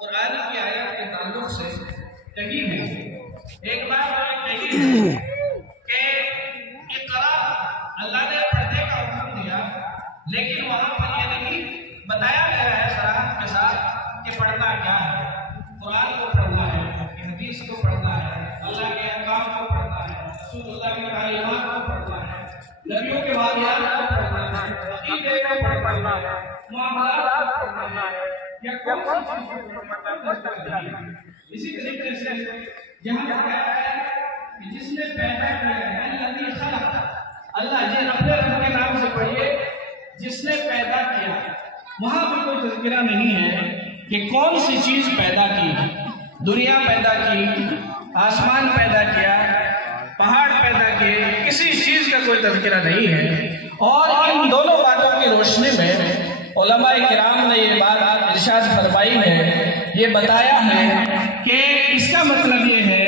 قرآن کی آیات کے تعلق سے کہی ہے، ایک بات کہی ہے کہ اقرا اللہ نے پڑھنے کا حکم دیا، لیکن وہاں پر یہ نہیں بتایا گیا ہے صراحت کے ساتھ کہ پڑھنا کیا ہے۔ قرآن کو پڑھنا ہے، حدیث کو پڑھنا ہے، اللہ کے احکام کو پڑھنا ہے، رسول اللہ کی تعلیمات کو پڑھنا ہے، نبیوں کے واقعات کو پڑھنا ہے، عقیدے کو پڑھنا ہے، معاملات کو پڑھنا ہے، یا کون سی چیز کو پڑھنا ہے۔ اسی طریقے سے جہاں کہا ہے کہ جس نے پیدا کیا ہے الذی خلق، اللہ جی اپنے رب کے نام سے پڑھیے، جس نے پیدا کیا، وہاں پر کوئی تذکرہ نہیں ہے کہ کون سی چیز پیدا کی، دنیا پیدا کی، آسمان پیدا کیا، پہاڑ پیدا کیے، کسی چیز کا کوئی تذکرہ نہیں ہے۔ اور ان دونوں باتوں کی روشنی میں علماء کرام نے یہ بات ارشاد فرمائی ہے، یہ بتایا ہے کہ اس کا مطلب یہ ہے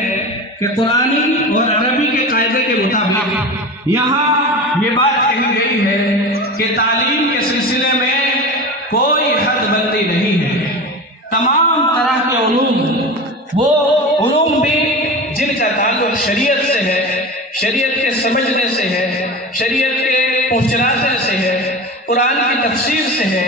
کہ قرآنی اور عربی کے قاعدے کے مطابق یہاں یہ بات کہی گئی ہے کہ تعلیم کے سلسلے میں کوئی حد بندی نہیں ہے۔ تمام طرح کے علوم، وہ علوم بھی جن کا تعلق شریعت سے ہے، شریعت کے سمجھنے سے ہے، شریعت کے پہنچانے سے ہے، قرآن کی تفسیر سے ہے،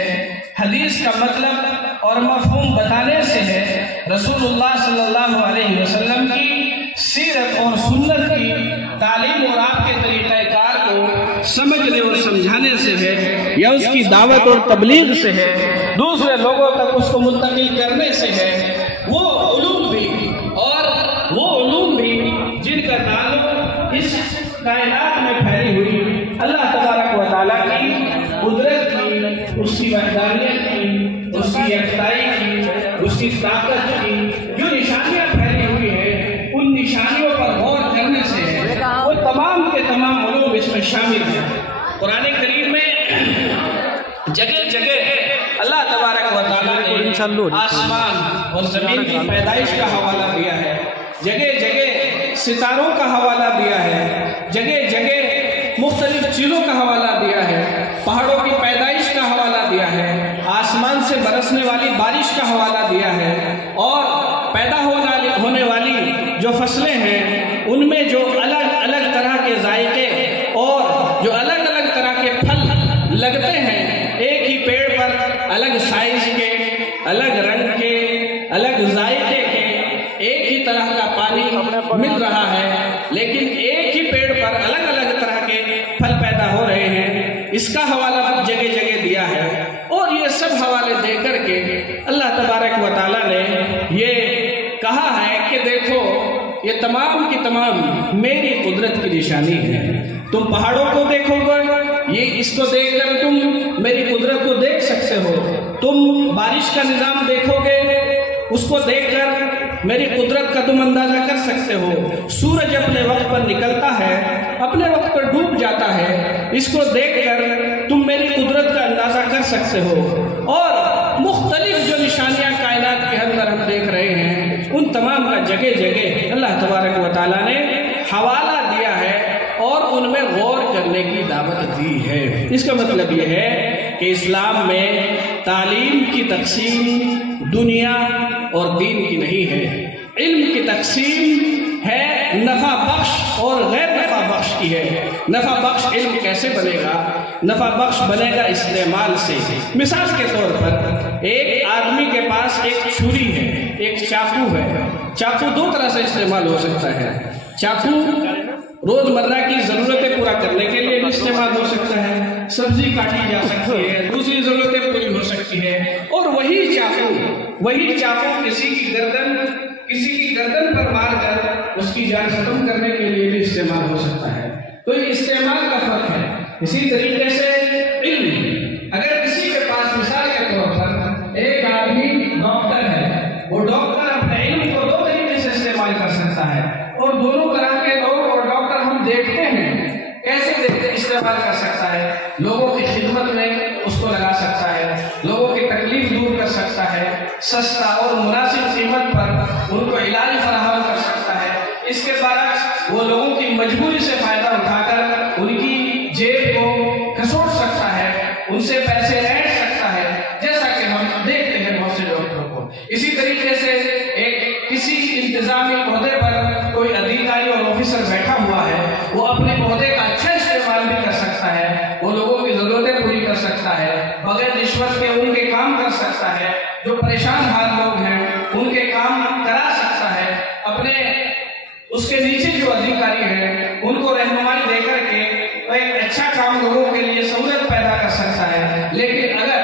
حدیث کا مطلب اور مفہوم بتانے سے ہے، رسول اللہ صلی اللہ علیہ وسلم کی سیرت اور سنت کی تعلیم اور آپ کے طریقہ کار کو سمجھنے اور سمجھانے سے ہے، یا اس کی دعوت اور تبلیغ سے ہے، دوسرے لوگوں تک اس کو منتقل کرنے سے ہے۔ وہ علوم بھی اور وہ علوم بھی جن کا تعلق اس کائنات میں پھیلی ہوئی اللہ تبارک و تعالیٰ کی قدرت کی، اس کی وحدانیت کی، اس کی یکتائی کی، اس کی طاقت کی جو نشانیاں پھیلی ہوئی ہیں، ان نشانیوں پر غور کرنے سے وہ تمام کے تمام علوم اس میں شامل ہیں۔ قرآن کریم میں جگہ جگہ اللہ تبارک و تعالیٰ نے آسمان اور زمین کی پیدائش کا حوالہ دیا ہے، جگہ جگہ ستاروں کا حوالہ دیا ہے، جگہ جگہ مختلف چیزوں کا حوالہ دیا ہے، پہاڑوں کی پیدائش کا حوالہ دیا ہے، آسمان سے برسنے والی بارش کا حوالہ دیا ہے، اور پیدا ہونے والی جو فصلیں ہیں ان میں جو الگ الگ طرح کے ذائقے اور جو الگ الگ طرح کے پھل لگتے ہیں، ایک ہی پیڑ پر الگ سائز کے، الگ رنگ کے، الگ ذائقے کے، ایک ہی طرح کا پانی مل رہا ہے، لیکن ایک ہی پیڑ پر الگ الگ طرح کے پھل پیدا ہو رہے ہیں، اس کا حوالہ جگہ جگہ دیا ہے۔ اور یہ سب حوالے دے کر کے اللہ تبارک و تعالیٰ نے یہ کہا ہے کہ دیکھو یہ تمام کی تمام میری قدرت کی نشانی ہے۔ تم پہاڑوں کو دیکھو گے، یہ اس کو دیکھ کر تم میری قدرت کو دیکھ سکتے ہو، تم بارش کا نظام دیکھو گے، اس کو دیکھ کر میری قدرت کا تم اندازہ کر سکتے ہو۔ سورج اپنے وقت پر نکلتا ہے، اپنے وقت پر ڈوب جاتا ہے، اس کو دیکھ کر تم میری قدرت کا اندازہ کر سکتے ہو۔ اور مختلف جو نشانیاں کائنات کے اندر ہم دیکھ رہے ہیں، ان تمام کا جگہ جگہ اللہ تبارک و تعالیٰ نے حوالہ دیا ہے اور ان میں غور کرنے کی دعوت دی ہے۔ اس کا مطلب یہ ہے کہ اسلام میں تعلیم کی تقسیم دنیا اور دین کی نہیں ہے، علم کی تقسیم ہے نفع بخش اور غیر نفع بخش کی ہے۔ نفع بخش علم کیسے بنے گا؟ نفع بخش بنے گا استعمال سے۔ مثال کے طور پر ایک آدمی کے پاس ایک چھری ہے، ایک چاقو ہے۔ چاقو دو طرح سے استعمال ہو سکتا ہے۔ چاقو روزمرہ کی ضرورتیں پورا کرنے کے لیے بھی استعمال ہو سکتا ہے، سبزی کاٹی جا سکتی ہے، دوسری ضرورتیں پوری ہو سکتی ہے، اور وہی چاقو کسی کی گردن پر مار کر اس کی جان ختم کرنے کے لیے بھی استعمال ہو سکتا ہے۔ تو یہ استعمال کا فرق ہے۔ اسی طریقے سے علم، اگر کسی کے پاس مثال کے طور پر ایک آدمی ڈاکٹر ہے، وہ ڈاکٹر اپنے علم کو دو طریقے سے استعمال کر سکتا ہے، اور دونوں طرح کے لوگ اور ڈاکٹر ہم دیکھتے ہیں کیسے استعمال کر سکتا ہے۔ لوگوں کی خدمت میں اس کو لگا سکتا ہے، لوگوں کی تکلیف دور کر سکتا ہے، سستا اور مناسب قیمت پر ان کو علاج فراہم کر سکتا ہے۔ اس کے برعکس وہ لوگوں کی مجبوری سے فائدہ اٹھا کر ان کی جیب کو کھسوٹ سکتا ہے، ان سے پیسے لے سکتا ہے، جیسا کہ ہم دیکھتے ہیں بہت سے ڈاکٹروں کو۔ اسی طریقے جو پریشان حال لوگ ہیں ان کے کام کرا سکتا ہے، اپنے اس کے نیچے جو ادھیکاری ہیں ان کو رہنمائی دے کر کے ایک اچھا کام لوگوں کے لیے سہولت پیدا کر سکتا ہے۔ لیکن اگر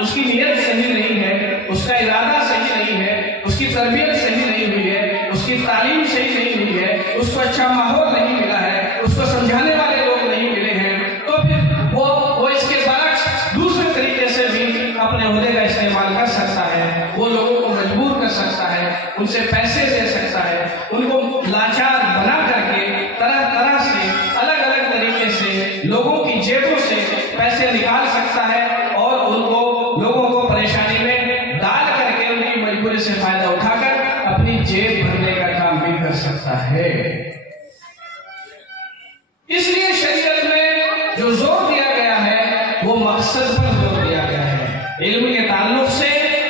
اس کی نیت صحیح نہیں ہے، اس کا ارادہ صحیح نہیں ہے، اس کی تربیت صحیح نہیں ہوئی ہے، اس کی تعلیم صحیح نہیں ہوئی ہے، اس کو اچھا ماحول نہیں ملا ہے، اس کو سمجھانے والے لوگ نہیں ملے ہیں، تو پھر وہ اس کے برعکس دوسرے طریقے سے بھی اپنے عہدے کا استعمال کر سکتا ہے، وہ لوگوں کو مجبور کر سکتا ہے، ان سے پیسے دے سکتا ہے، ان کو لاچار بنا کر کے طرح طرح سے الگ الگ طریقے سے لوگوں کی جیبوں سے پیسے نکال سکتا ہے اور ان کو لوگوں کو پریشانی میں ڈال کر کے ان کی مجبوری سے فائدہ اٹھا کر اپنی جیب بھرنے کا کام بھی کر سکتا ہے۔ اس لیے شریعت میں جو زور دیا گیا ہے وہ مقصد پر زور دیا گیا ہے، علم کے تعلق سے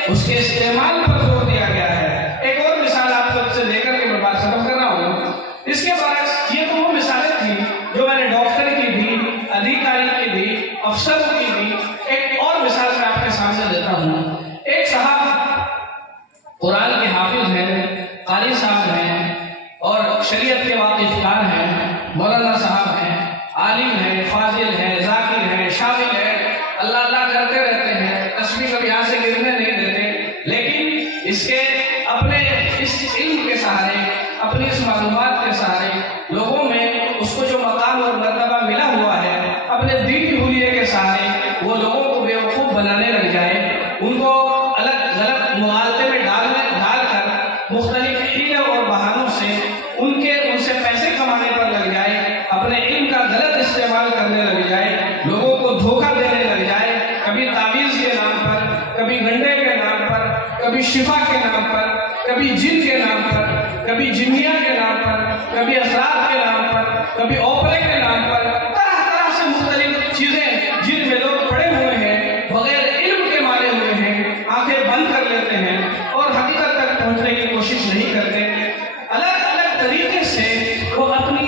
اس کے استعمال پر زور دیا گیا ہے۔ ایک اور مثال آپ سب سے لے کر کے میں بات ختم کر رہا ہوں۔ اس کے برعکس یہ تو وہ مثالیں تھیں جو میں نے ڈاکٹر کی بھی، ادھیکاری کی بھی، افسروں کی بھی۔ ایک اور مثال میں آپ کے سامنے دیتا ہوں۔ ایک صاحب قرآن کے حافظ ہیں، قاری صاحب ہیں اور شریعت کے واقف کار ہیں، مولانا صاحب ہیں، عالم ہیں، فاضل ہیں، ذاکر ہیں، شامل ہیں، اللہ اللہ کرتے رہتے ہیں، تسبیح کبھی یہاں سے گرنے نہیں دیتے، لیکن اس کے اپنے اس علم کے سہارے، اپنی اس معلومات کے سہارے لوگوں میں اس کو جو مقام اور مرتبہ ملا ہوا ہے، اپنے دینی حلیے کے سہارے وہ لوگوں کو بیوقوف بنانے لگ جائے، ان کو الگ غلط مغالطے میں ڈال کر مختلف حیلے اور بہانوں سے ان سے پیسے کمانے پر لگ جائے، اپنے علم کا غلط استعمال کرنے لگ جائے، لوگوں کو دھوکہ دینے لگ جائے، کبھی تعویذ کے نام پر، کبھی گنڈے کے نام پر، کبھی شفا کے نام پر، کبھی جن کے نام پر، کبھی جنیا کے نام پر، کبھی اسرار کے نام پر، کبھی اوپرے کے نام پر، طرح طرح سے مختلف چیزیں جن میں لوگ پڑے ہوئے ہیں، بغیر علم کے مارے ہوئے ہیں، آنکھیں بند کر لیتے ہیں اور حقیقت تک پہنچنے کی کوشش نہیں کرتے۔ الگ الگ طریقے سے وہ اپنی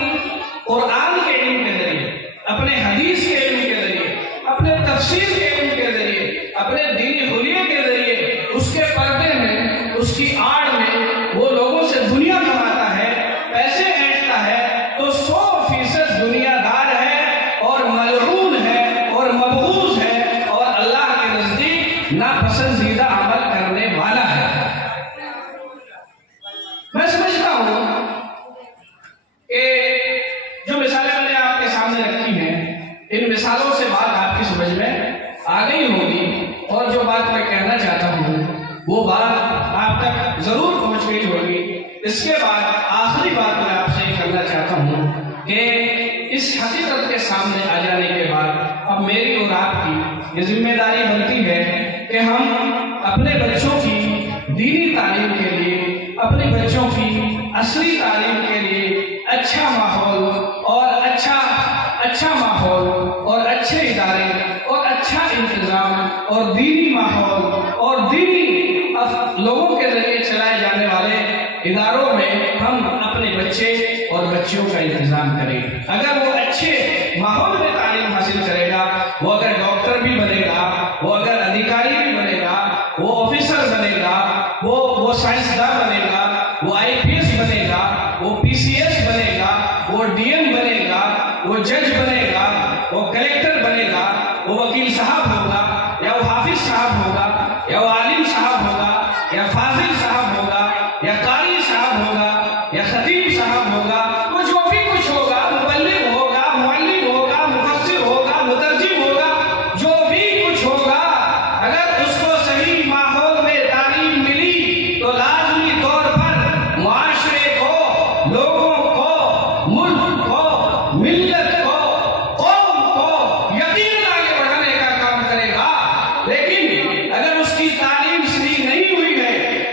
قرآن کے علم کے ذریعے، اپنے حدیث کے علم کے ذریعے، اپنے تفسیر کے علم کے ذریعے، اپنے دینی حلیے کے ذریعے اس کے پردے میں، اس کی آڑ میں وہ لوگوں سے دنیا کماتا ہے، پیسے اینٹتا ہے، تو 100% دنیا دار ہے اور ملعون ہے اور مبغوض ہے اور اللہ کے نزدیک ناپسندیدہ عمل کرنے والا ہے۔ میں سمجھتا ہوں کہ جو مثالیں میں نے آپ کے سامنے رکھی ہیں، ان مثالوں سے بات آپ کی سمجھ میں آ گئی ہوگی اور جو بات میں کہنا چاہتا ہوں وہ بات آپ تک ضرور پہنچ گئی ہوگی۔ اس کے بعد آخری بات میں آپ سے یہ کرنا چاہتا ہوں کہ اس حقیقت کے سامنے آ جانے کے بعد اب میری اور آپ کی یہ ذمہ داری بنتی ہے کہ ہم اپنے بچوں کی دینی تعلیم کے لیے، اپنے بچوں کی عصری تعلیم کے لیے اچھا ماحول اور اچھے ادارے اور اچھا انتظام اور دینی ماحول اور دینی لوگوں کے ذریعے چلائے جانے والے اداروں میں ہم اپنے بچے اور بچیوں کا انتظام کریں۔ اگر وہ اچھے ماحول میں تعلیم حاصل کرے گا، وہ اگر ڈاکٹر بھی بنے گا، وہ اگر ادھیکاری بھی بنے گا، وہ آفیسر بنے گا، وہ سائنسداں بنے گا، وہ IPS بنے گا، وہ PCS بنے گا، وہ DM بنے گا، وہ جج بنے گا، وہ کلیکٹر بنے گا، وہ وکیل صاحب ہوگا یا وہ حافظ صاحب ہوگا یا وہ عالم صاحب ہوگا یا فاضل صاحب ہوگا یا قاری صاحب ہوگا یا خطیب صاحب ہوگا، وہ جو بھی کچھ ہوگا، مبلغ ہوگا، معلم ہوگا، مفسر ہوگا، مترجم ہوگا، جو بھی کچھ ہوگا، اگر اس کو صحیح ماحول میں تعلیم ملی تو لازمی طور پر معاشرے کو، لوگوں کو، ملک کو، ملت کو، قوم کو یقیناً آگے بڑھانے کا کام کرے گا۔ لیکن اگر اس کی تعلیم صحیح نہیں ہوئی ہے،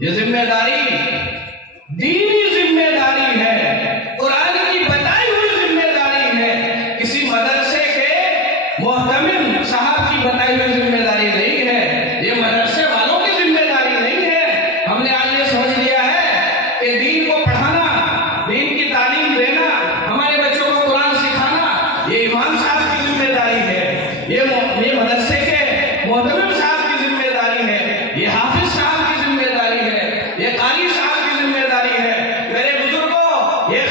یہ ذمہ داری دینی ذمہ داری ہے، قرآن کی بتائی ہوئی ذمہ داری ہے، کسی مدرسے کے محتمم صاحب کی بتائی ہوئی ذمہ داری نہیں ہے، یہ مدرسے والوں کی ذمہ داری نہیں ہے۔ ہم نے آج یہ سمجھ لیا ہے کہ دین کو پڑھانا، دین کی تعلیم دینا، ہمارے بچوں کو قرآن سکھانا، یہ امام صاحب کی ذمہ داری ہے، یہ مدرسے کے محتمم صاحب کی ذمہ داری ہے، یہ حافظ صاحب کی ذمہ داری ہے، یہ قاری صاحب کی ذمہ داری ہے۔ میرے بزرگوں، یہ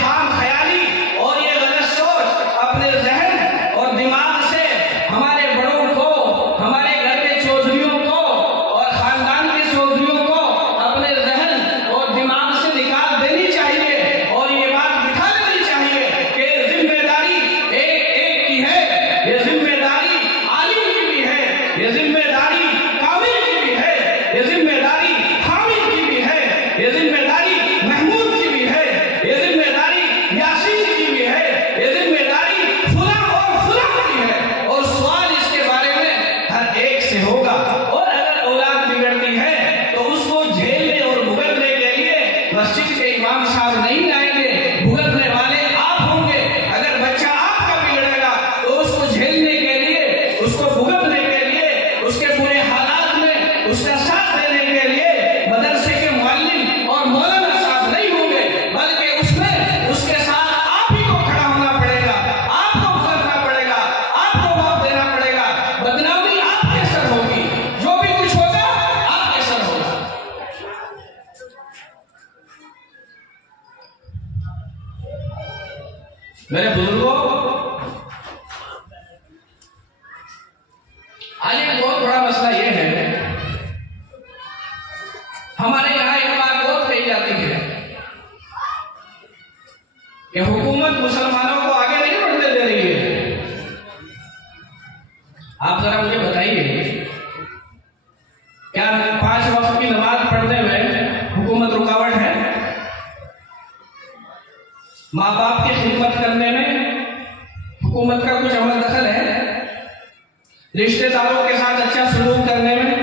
خام خیالی اور یہ غلط سوچ اپنے ذہن اور دماغ سے ہمارے بڑوں کو، ہمارے گھر کے چودھریوں کو اور خاندان کے چودھریوں کو اپنے ذہن اور دماغ سے نکال دینی چاہیے اور یہ بات بٹھا لینی چاہیے کہ ذمہ داری ایک کی ہے، یہ ذمہ داری عالم کی بھی ہے، یہ ذمہ داری کامل کی بھی ہے، یہ ذمہ داری حامد کی بھی ہے، یہ ذمہ داری محمود کی بھی ہے، یہ ذمہ داری یاسین کی بھی ہے، یہ ذمہ داری فلاں اور فلاں کی ہے، اور سوال اس کے بارے میں ہر ایک سے ہوگا۔ اور اگر اولاد بگڑتی ہے تو اس کو جھیلنے اور بھگتنے کے لیے مسجد کے امام صاحب نہیں آئیں گے، بھگتنے والے آپ ہوں گے۔ اگر بچہ آپ کا بگڑے گا تو اس کو جھیلنے کے لیے، اس کو بھگتنے کے لیے، اس کے برے حالات میں اس کا ساتھ دینے کے لیے مدرسے کے معلم اور مولانا صاحب نہیں ہوں گے، بلکہ اس میں اس کے ساتھ آپ ہی کو کھڑا ہونا پڑے گا، آپ کو بھگتنا پڑے گا، آپ کو وقت دینا پڑے گا، بدنامی آپ کے سر ہوگی، جو بھی کچھ ہوگا آپ کے سر ہوگا۔ میرے بزرگوں، آج ایک بہت بڑا مسئلہ یہ ہے، ہمارے یہاں ایک بات بہت کہی جاتی ہے کہ حکومت مسلمانوں کو آگے نہیں بڑھنے دے رہی ہے۔ آپ ذرا مجھے بتائیے، کیا 5 وقت کی نماز پڑھنے میں حکومت رکاوٹ ہے؟ ماں باپ کی خدمت کرنے میں حکومت کا کچھ عمل دخل ہے؟ رشتہ داروں کے ساتھ اچھا سلوک کرنے میں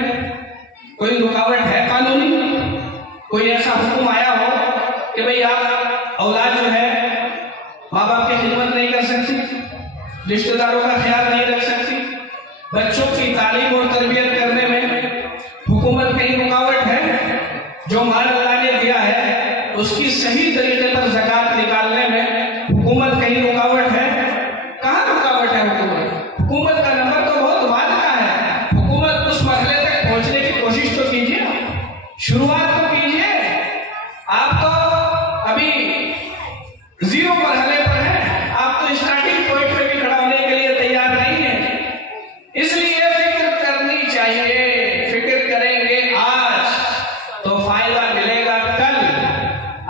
کوئی رکاوٹ ہے قانونی؟ کوئی ایسا حکم آیا ہو کہ بھئی آپ اولاد جو ہے ماں باپ کی خدمت نہیں کر سکتی، رشتہ داروں کا خیال نہیں رکھ سکتی، بچوں کی تعلیم اور تربیت کرنے میں حکومت کہیں رکاوٹ ہے؟ جو مال اللہ نے دیا ہے اس کی صحیح طریقے پر زکوٰۃ نکالنے میں حکومت کہیں رکاوٹ ہے؟ کہاں رکاوٹ ہے حکومت؟ حکومت کا نمبر تو بہت بعد کا ہے، حکومت اس مرحلے تک پہنچنے کی کوشش تو کیجیے، شروعات تو کیجیے۔ آپ تو ابھی 0 مرحلے پر ہیں، آپ تو اسٹارٹنگ پوائنٹ پہ بھی کھڑا ہونے کے لیے تیار نہیں ہیں، اس لیے فکر کرنی چاہیے۔ فکر کریں گے آج تو فائدہ ملے گا کل۔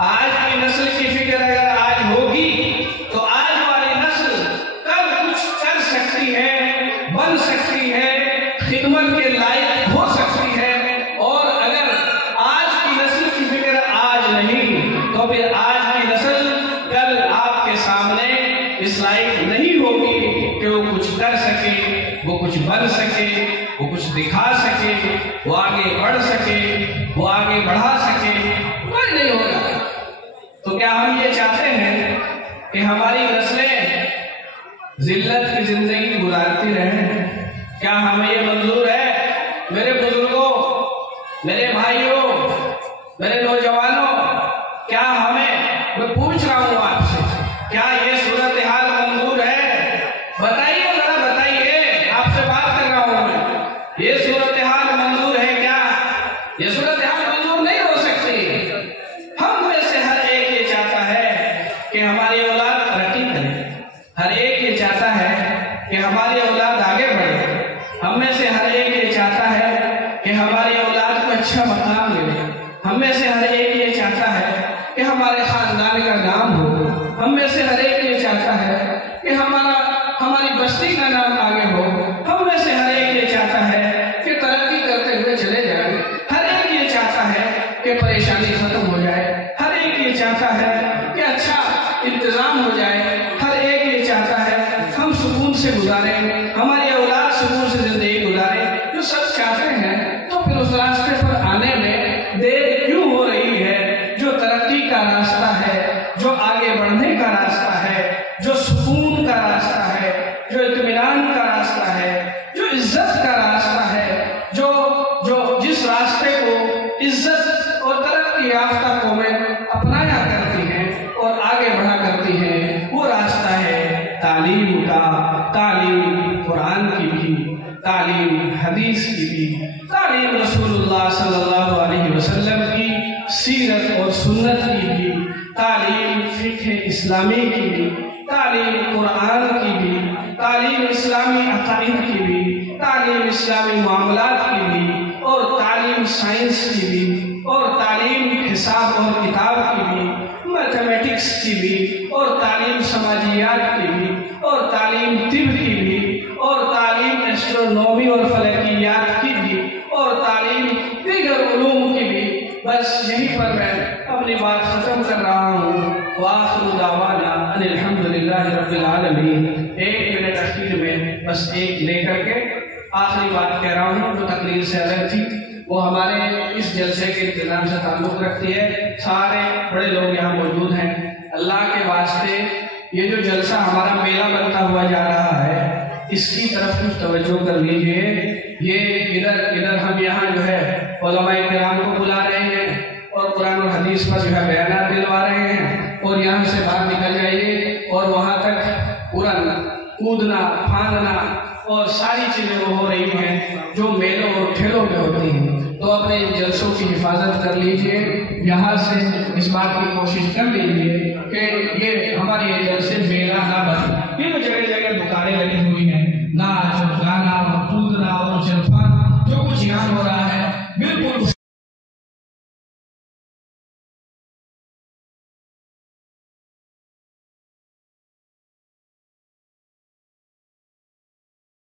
آج کی نسل کی فکر اگر آج ہوگی تو آج والی نسل کل کچھ کر سکتی ہے، بن سکتی ہے، خدمت کے لائق ہو سکتی ہے۔ اور اگر آج کی نسل کی فکر آج نہیں تو پھر آج کی نسل کل آپ کے سامنے اس لائق نہیں ہوگی کہ وہ کچھ کر سکے، وہ کچھ بن سکے، وہ کچھ دکھا سکے، وہ آگے بڑھ سکے، وہ آگے بڑھا سکے، کوئی نہیں ہوگا۔ تو کیا ہم یہ چاہتے ہیں کہ ہماری نسلیں ذلت کی زندگی گزارتی رہیں؟ کیا ہمیں یہ منظور ہے؟ میرے بزرگوں، میرے بھائیوں، میرے نوجوانوں، کیا میں پوچھ رہا ہوں آپ سے، کیا یہ صورتحال منظور ہے؟ بتائیے ذرا، بتائیے، آپ سے بات کر رہا ہوں میں، یہ صورتحال منظور ہے کیا؟ یہ صورتحال منظور نہیں ہو سکتی۔ ہم میں سے ہر ایک یہ چاہتا ہے کہ ہماری اولاد ترقی کرے، ہر ایک یہ چاہتا ہے کہ ہماری اولاد آگے بڑھے، ہم میں سے ہر ایک یہ چاہتا ہے کہ ہماری اولاد کو اچھا مقام ملے، ہم میں سے ہر ایک یہ چاہتا ہے کہ ہمارے خاندان کا نام ہو، ہم میں سے ہر ایک یہ چاہتا ہے کہ ہماری بستی کا نام آگے ہو، ہم میں سے ہر ایک یہ چاہتا ہے کہ ترقی کرتے ہوئے چلے جائیں، ہر ایک یہ چاہتا ہے کہ پریشانی ختم ہو جائے، ہر ایک یہ چاہتا ہے کہ اچھا انتظام ہو جائے، ہر ایک یہ چاہتا ہے ہم سکون سے گزاریں، ہماری اولاد سکون سے زندگی گزارے۔ جو سب چاہتے ہیں تو پھر اس راستے پر آنے میں یافتہ قومیں اپنایا کرتی ہیں اور آگے بڑھا کرتی ہیں، وہ راستہ ہے تعلیم کا، تعلیم قرآن کی بھی، تعلیم حدیث کی بھی، تعلیم رسول اللہ صلی اللہ علیہ وسلم کی سیرت اور سنت کی بھی، تعلیم فقہ اسلامی کی بھی، تعلیم قرآن کی بھی، تعلیم اسلامی عقائد کی بھی، تعلیم اسلامی معاملات کی بھی، اور تعلیم سائنس کی بھی، اور تعلیم حساب اور کتاب کی بھی، میتھمیٹکس کی بھی، اور تعلیم سماجیات کی بھی، اور تعلیم طب کی بھی، اور تعلیم ایسٹرونومی اور فلکیات کی بھی، اور تعلیم دیگر علوم کی بھی۔ بس یہیں پر میں اپنی بات ختم کر رہا ہوں۔ وآخر دعوانا ان الحمدللہ رب العالمین۔ 1 منٹ اخیر میں بس ایک لے کر کے آخری بات کہہ رہا ہوں جو تقریر سے الگ تھی، وہ ہمارے اس جلسے کے انتظام سے تعلق رکھتی ہے۔ سارے بڑے لوگ یہاں موجود ہیں، اللہ کے واسطے یہ جو جلسہ ہمارا میلہ بنتا ہوا جا رہا ہے، اس کی طرف کچھ توجہ کر لیجئے۔ یہ ادھر ہم یہاں جو ہے علماء کرام کو بلا رہے ہیں اور قرآن و حدیث پر جو ہے بیانات دلوا رہے ہیں، اور یہاں سے باہر نکل جائیے اور وہاں تک اڑنا، کودنا، پھاندنا اور ساری چیزیں وہ ہو رہی ہیں جو میلوں اور ٹھیلوں میں ہوتی ہیں۔ تو اپنے جلسوں کی حفاظت کر لیجئے، یہاں سے اس بات کی کوشش کر لیجئے کہ یہ ہماری یہ جلسے میلہ نہ بنے۔ یہ تو جگہ جگہ دکانیں لگی ہوئی ہیں، ناچ اور گانا اور کودنا اور جلفان جو کچھ یہاں ہو رہا ہے